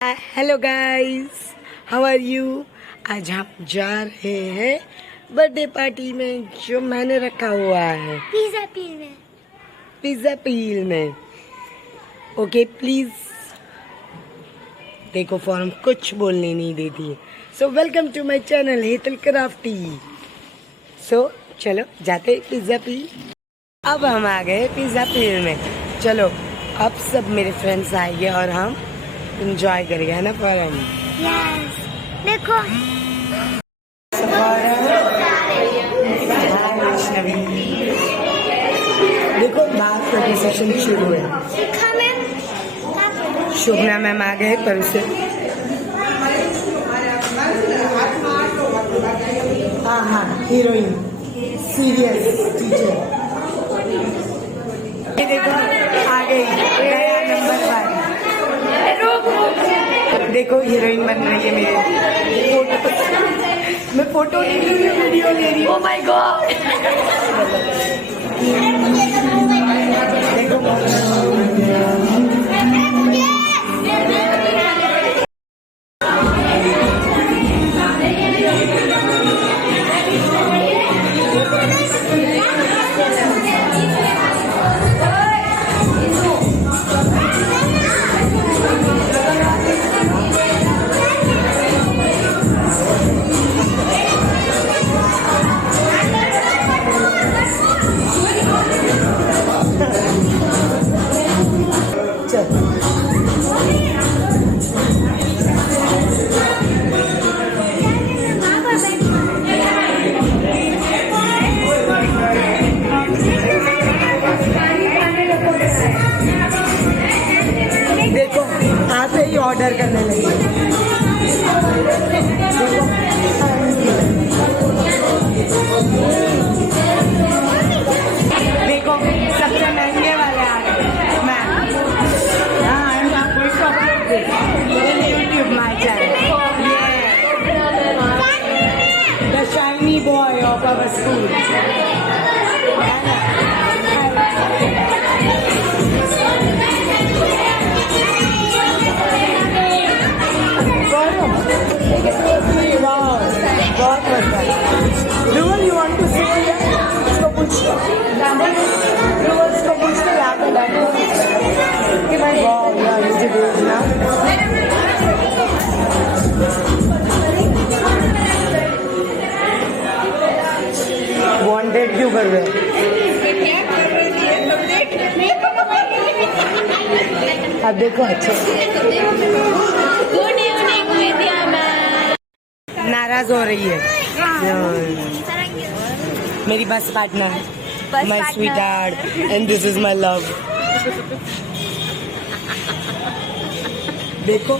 Hello guys, how are you. आज हम जा रहे हैं बर्थडे पार्टी में जो मैंने रखा हुआ है पिज्जा पील में। ओके प्लीज, देखो फॉर्म कुछ बोलने नहीं देती है। So welcome to my channel हेtalcrafty। सो चलो जाते हैं पिज्जा पील। अब हम आ गए पिज्जा पील में। चलो अब सब मेरे फ्रेंड्स आएंगे और हम एंजॉय करेंगे, है ना फॉरम। यस, देखो देखो बात फोटो सेशन शुरू है। शुभना मैम आ गए पर उसे हाँ हीरोइन सीरियस टीचर। ये देखो आ गई नया नंबर 1। देखो हीरोइन बन रही है मेरे फोटो। मैं फोटो नहीं ले रही, वीडियो ले रही हूँ। Oh my God. देखो आते ही ऑर्डर करने लगे। देखो सबसे महंगे वाले आ गए। YouTube my channel the shiny boy of our school. बहुत मजा है। रूल यू वांट टू से इसको पूछ रूल इसको पूछ के यहाँ पे बैठो कि भाई यार मुझे देखना वांटेड क्यों कर रहे हो। अब देखो अच्छे नाराज हो रही है मेरी बस partner, my sweet heart and this is my love. देखो